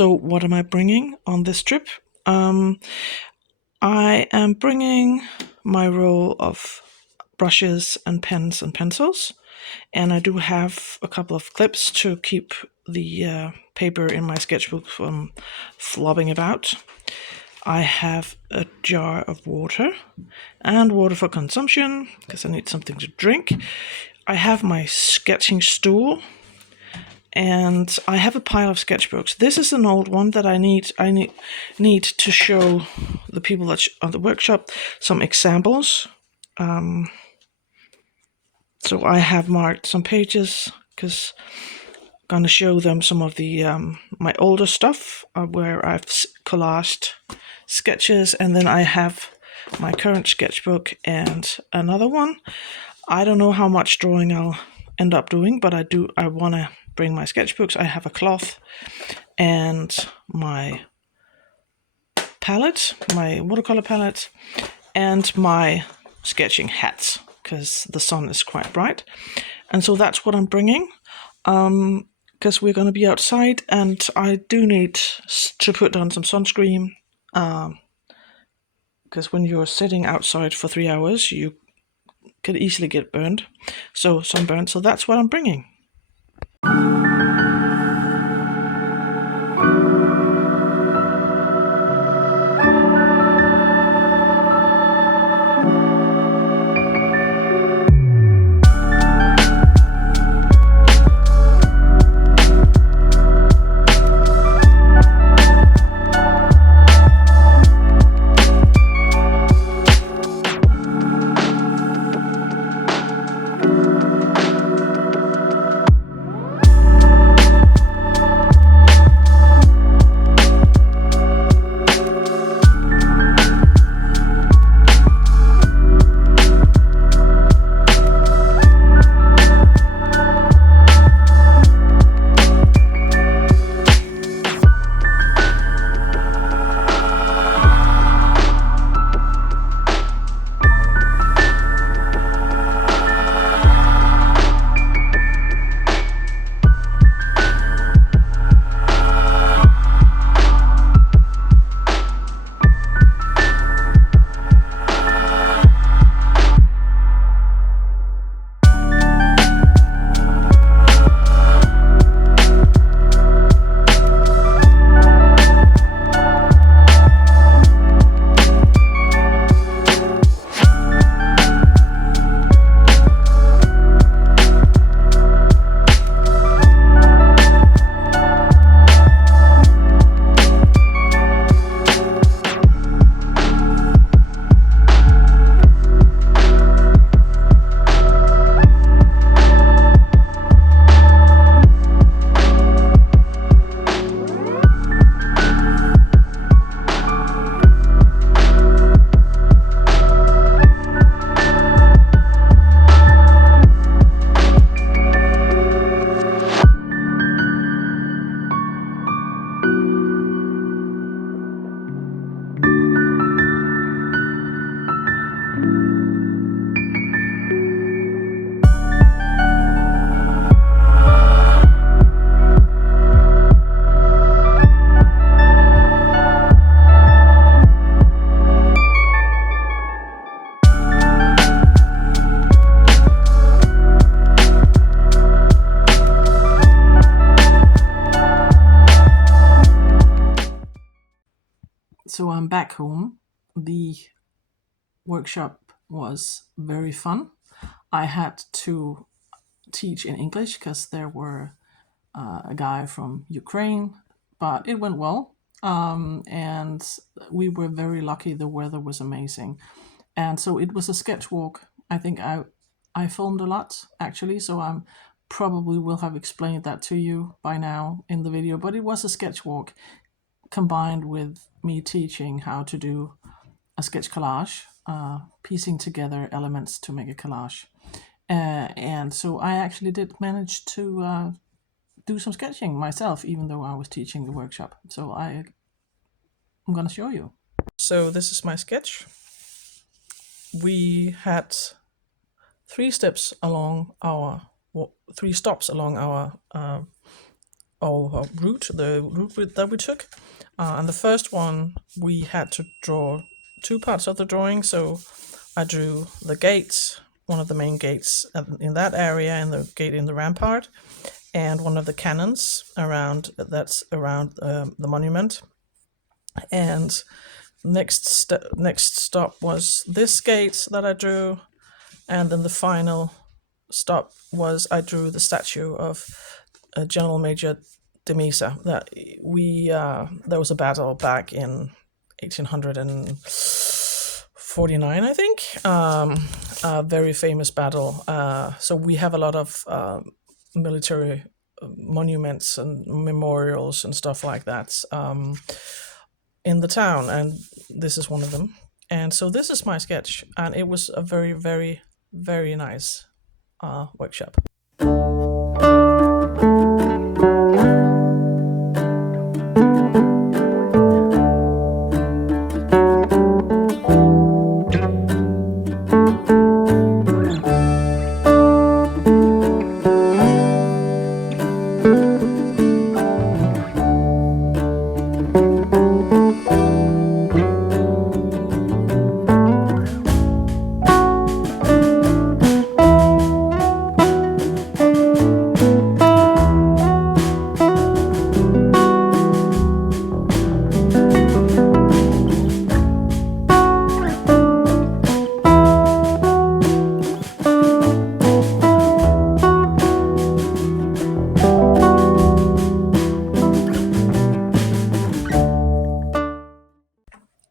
So what am I bringing on this trip? I am bringing my roll of brushes and pens and pencils, and I do have a couple of clips to keep the paper in my sketchbook from flopping about. I have a jar of water and water for consumption because I need something to drink. I have my sketching stool, and I have a pile of sketchbooks. This is an old one that I need to show the people that on the workshop some examples. So I have marked some pages because I'm gonna show them some of the my older stuff where I've collaged sketches, and then I have my current sketchbook and another one. I don't know how much drawing I'll end up doing, but I want to bring my sketchbooks. I have a cloth and my palette, my watercolor palette, and my sketching hat because the sun is quite bright. And so that's what I'm bringing because we're going to be outside, and I do need to put on some sunscreen because when you're sitting outside for 3 hours, you could easily get burned. So sunburned. So that's what I'm bringing. So I'm back home. The workshop was very fun. I had to teach in English because there were a guy from Ukraine, but it went well. And we were very lucky. The weather was amazing. And so it was a sketch walk. I think I filmed a lot actually, so I'm probably will have explained that to you by now in the video, but it was a sketch walk combined with me teaching how to do a sketch collage, piecing together elements to make a collage. And so I actually did manage to do some sketching myself, even though I was teaching the workshop. So I'm going to show you. So this is my sketch. We had 3 stops along our the route that we took. And the first one, we had to draw two parts of the drawing. So I drew the gates, one of the main gates in that area, and the gate in the rampart, and one of the cannons around the monument. And next stop was this gate that I drew, and then the final stop was I drew the statue of General Major de Mesa. That there was a battle back in 1849, I think. A very famous battle. So we have a lot of military monuments and memorials and stuff like that in the town, and this is one of them. And so this is my sketch, and it was a very, very, very nice workshop.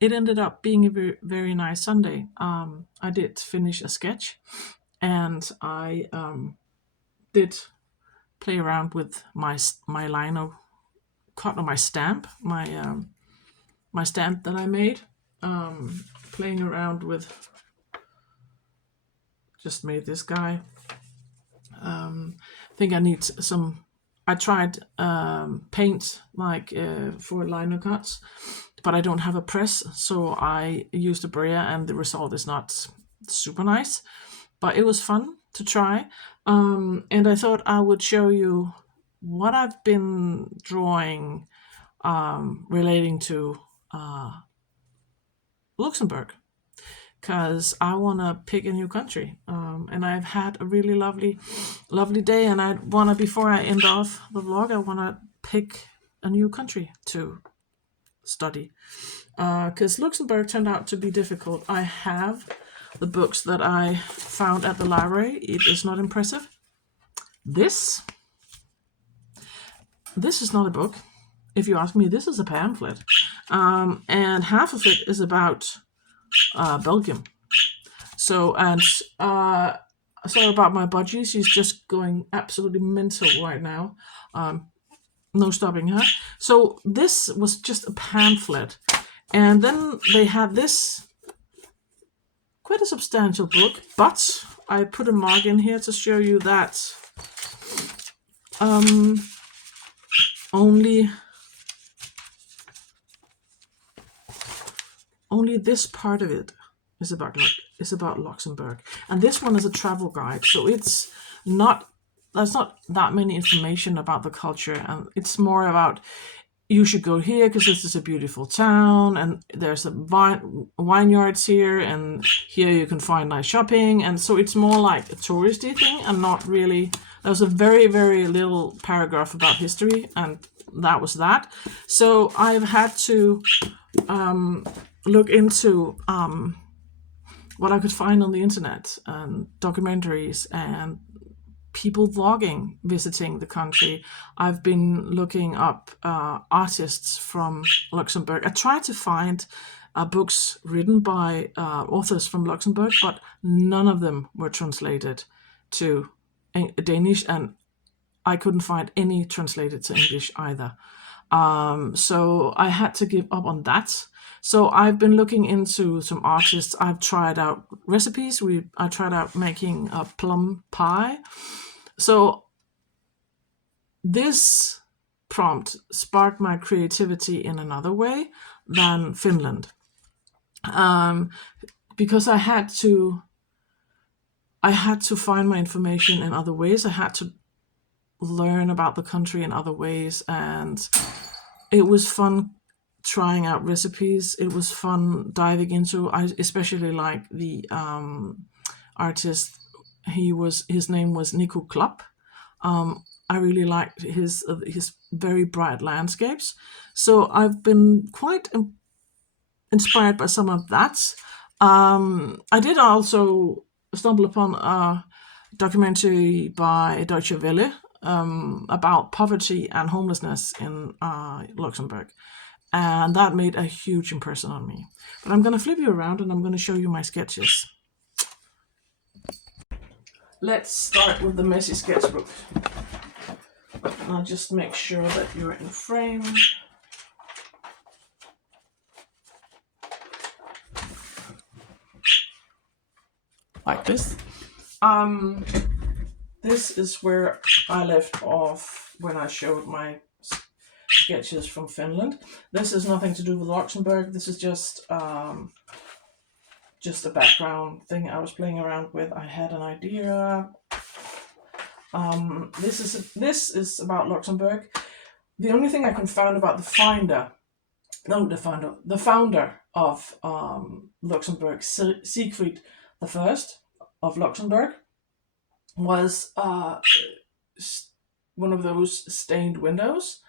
It ended up being a very, very nice Sunday. I did finish a sketch, and I did play around with my lino cut on my stamp, my stamp that I made. Playing around with, just made this guy. I think I need some. I tried paint for lino cuts, but I don't have a press, so I used a brayer, and the result is not super nice. But it was fun to try, and I thought I would show you what I've been drawing relating to Luxembourg, because I want to pick a new country, and I've had a really lovely day, and I want to, before I end off the vlog, I want to pick a new country to study, because Luxembourg turned out to be difficult. I have the books that I found at the library. It is not impressive. This is not a book. If you ask me, this is a pamphlet, and half of it is about Belgium. So, and sorry about my budgie. She's just going absolutely mental right now. No stopping her. So this was just a pamphlet, and then they had this quite a substantial book, but I put a mark in here to show you that only this part of it is about Luxembourg, and this one is a travel guide, so there's not that many information about the culture, and it's more about you should go here because this is a beautiful town, and there's a vineyards here, and here you can find nice shopping, and so it's more like a touristy thing, and not really. There's a very, very little paragraph about history, and that was that. So I've had to look into what I could find on the internet, and documentaries, and people vlogging visiting the country. I've been looking up artists from Luxembourg. I tried to find books written by authors from Luxembourg, but none of them were translated to Danish, and I couldn't find any translated to English either. So I had to give up on that. So I've been looking into some artists. I've tried out recipes. I tried out making a plum pie. So this prompt sparked my creativity in another way than Finland, because I had to find my information in other ways. I had to learn about the country in other ways, and it was fun trying out recipes. It was fun diving into. I especially like the artist. His name was Nico Klapp. I really liked his very bright landscapes. So I've been quite inspired by some of that. I did also stumble upon a documentary by Deutsche Welle about poverty and homelessness in Luxembourg. And that made a huge impression on me. But I'm going to flip you around and I'm going to show you my sketches. Let's start with the messy sketchbook. I'll just make sure that you're in frame. Like this. This is where I left off when I showed my sketches from Finland. This is nothing to do with Luxembourg. This is just a background thing I was playing around with. I had an idea. This is about Luxembourg. The only thing I can find about the founder of Luxembourg, Siegfried I of Luxembourg, was one of those stained windows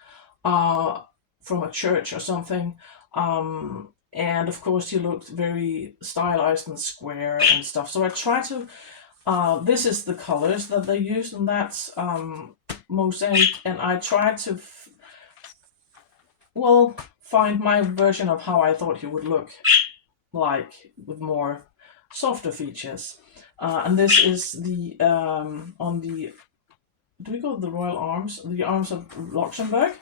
from a church or something. And of course, he looked very stylized and square and stuff. So I try to. This is the colors that they used in that mosaic, and I tried to find my version of how I thought he would look like with more softer features. And this is the on the, do we go the royal arms? The arms of Luxembourg.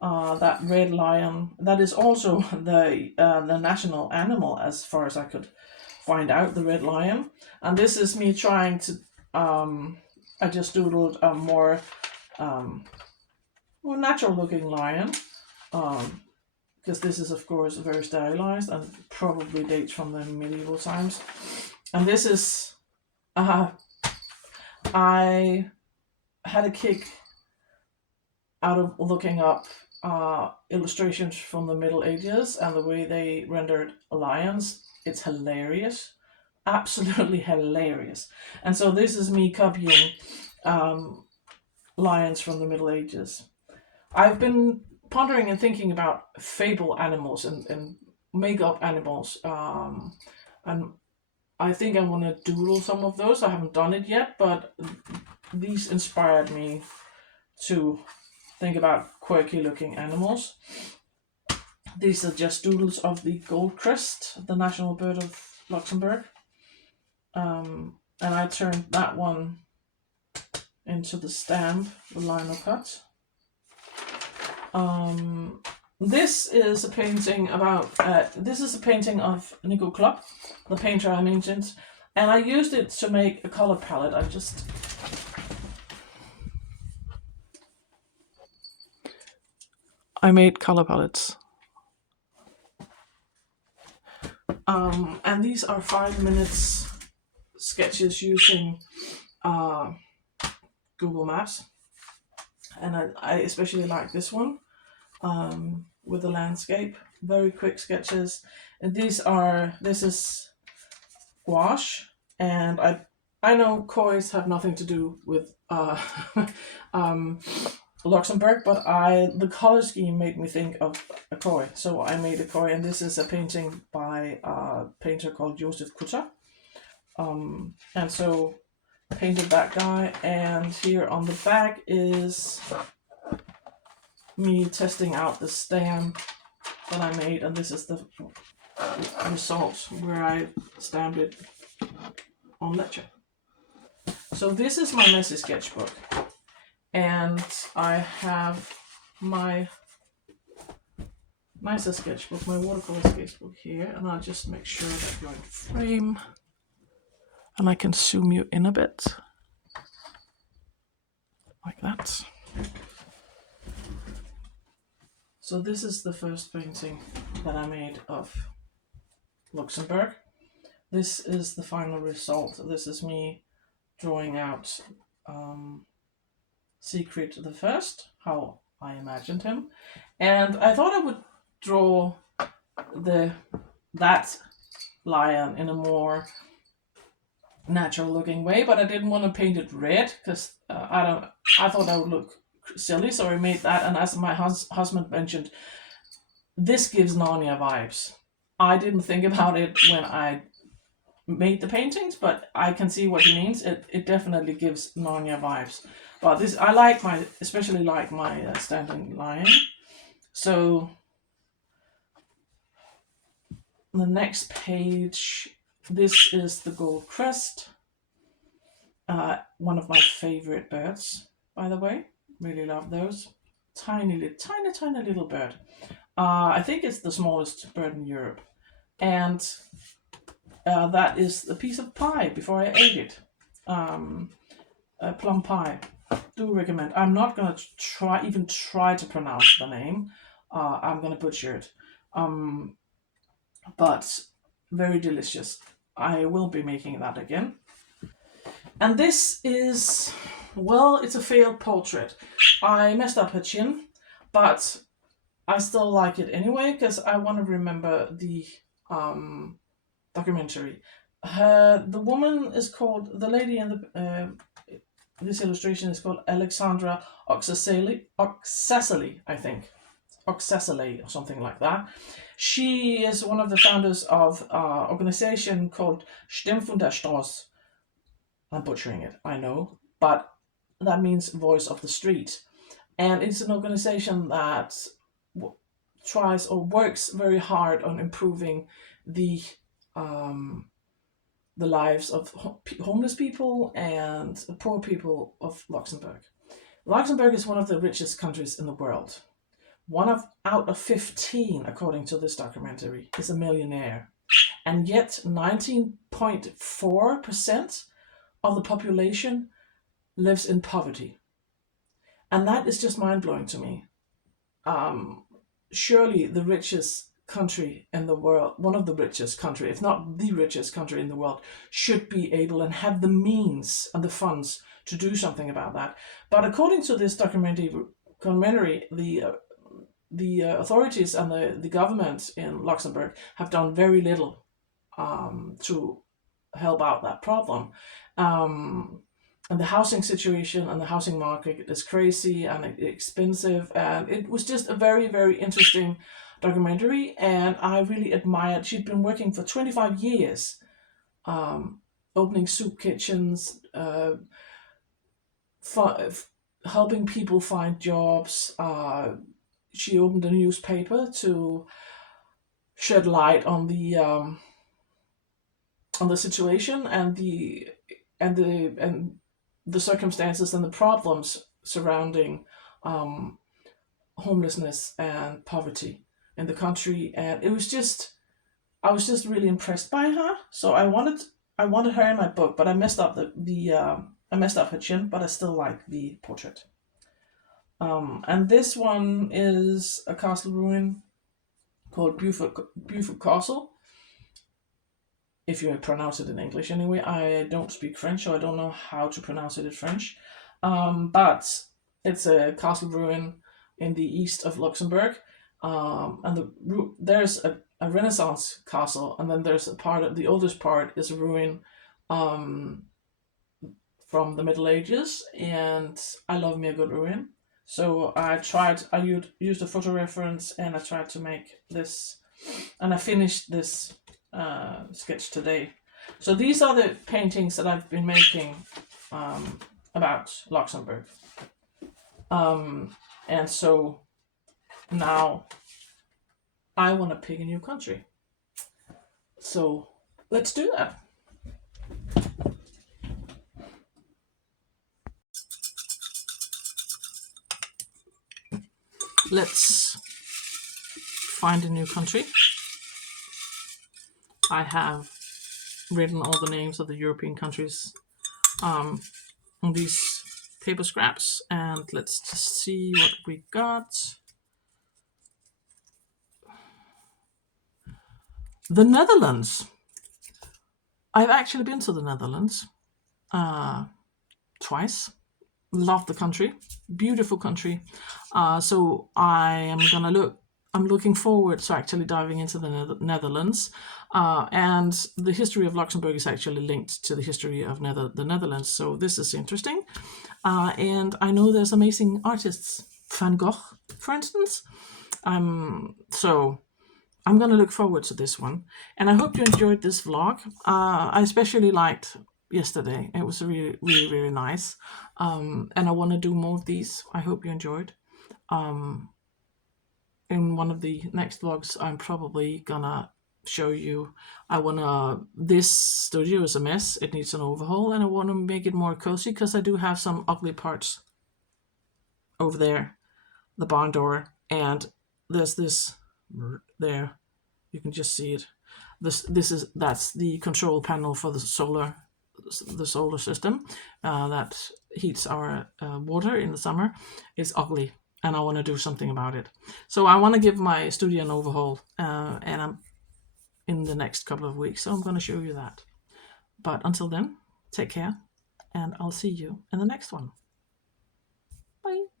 That red lion. That is also the national animal, as far as I could find out. The red lion. And this is me trying to. I just doodled a more natural looking lion. Because this is, of course, very stylized and probably dates from the medieval times. And this is, I had a kick out of looking up illustrations from the Middle Ages and the way they rendered lions. It's hilarious, absolutely hilarious. And so this is me copying lions from the Middle Ages. I've been pondering and thinking about fable animals and make up animals. And I think I want to doodle some of those. I haven't done it yet, but these inspired me to think about quirky looking animals. These are just doodles of the goldcrest, the national bird of Luxembourg. And I turned that one into the stamp, the lino cut. This is a painting about. This is a painting of Nico Klopp, the painter I mentioned, and I used it to make a color palette. I made color palettes, and these are 5 minutes sketches using Google Maps, and I especially like this one. With the landscape, very quick sketches, and this is gouache, and I know kois have nothing to do with Luxembourg, but the color scheme made me think of a koi, so I made a koi, and this is a painting by a painter called Joseph Kutter, and so painted that guy, and here on the back is me testing out the stamp that I made, and this is the result where I stamped it on ledger. So this is my messy sketchbook, and I have my nicer sketchbook, my watercolor sketchbook here, and I'll just make sure that you're in frame, and I can zoom you in a bit, like that. So this is the first painting that I made of Luxembourg. This is the final result. This is me drawing out Siegfried the First, how I imagined him. And I thought I would draw the that lion in a more natural looking way, but I didn't want to paint it red because I thought that would look silly, so I made that. And as my husband mentioned, this gives Narnia vibes. I didn't think about it when I made the paintings, but I can see what he means. It definitely gives Narnia vibes. But this, I like my, especially like my standing lion. So the next page, this is the gold crest. One of my favorite birds, by the way. Really love those. Tiny, tiny, tiny little bird. I think it's the smallest bird in Europe. And that is a piece of pie before I ate it. A plum pie. Do recommend. I'm not gonna try to pronounce the name. I'm gonna butcher it. But very delicious. I will be making that again. And this is, well, it's a failed portrait. I messed up her chin, but I still like it anyway because I want to remember the documentary. The woman is called, the lady in the this illustration is called Alexandra Oxesely, I think. Oxesely or something like that. She is one of the founders of an organization called Stimme von der Straße. I'm butchering it, I know, but that means voice of the street. And it's an organization that tries or works very hard on improving the lives of homeless people and poor people of Luxembourg. Luxembourg is one of the richest countries in the world. Out of 15, according to this documentary, is a millionaire. And yet 19.4% of the population lives in poverty. And that is just mind-blowing to me. Surely the richest country in the world, one of the richest country, if not the richest country in the world, should be able and have the means and the funds to do something about that. But according to this documentary, the authorities and the government in Luxembourg have done very little to help out that problem. And the housing situation and the housing market is crazy and expensive. And it was just a very, very interesting documentary. And I really admired, she'd been working for 25 years, opening soup kitchens, helping people find jobs. She opened a newspaper to shed light on the situation and the circumstances and the problems surrounding homelessness and poverty in the country. And I was just really impressed by her. So I wanted her in my book, but I messed up I messed up her chin, but I still like the portrait. And this one is a castle ruin called Beaufort Castle. If you pronounce it in English anyway. I don't speak French, so I don't know how to pronounce it in French. But it's a castle ruin in the east of Luxembourg. And there's a Renaissance castle, and then there's the oldest part is a ruin from the Middle Ages, and I love me a good ruin. So I used a photo reference, and I tried to make this, and I finished this sketch today. So these are the paintings that I've been making about Luxembourg. And so now I want to pick a new country. So let's do that. Let's find a new country. I have written all the names of the European countries on these paper scraps, and let's just see what we got. The Netherlands. I've actually been to the Netherlands twice. Love the country, beautiful country. So I'm looking forward to actually diving into the Netherlands. And the history of Luxembourg is actually linked to the history of the Netherlands. So this is interesting. And I know there's amazing artists, Van Gogh, for instance. So I'm going to look forward to this one. And I hope you enjoyed this vlog. I especially liked yesterday. It was really, really, really nice. And I want to do more of these. I hope you enjoyed. In one of the next vlogs, I'm probably gonna show you. This studio is a mess. It needs an overhaul, and I want to make it more cozy because I do have some ugly parts over there, the barn door, and there's this there. You can just see it. That's the control panel for the solar system that heats our water in the summer. Is ugly, and I want to do something about it. So I want to give my studio an overhaul, and I'm in the next couple of weeks. So I'm going to show you that. But until then, take care, and I'll see you in the next one. Bye.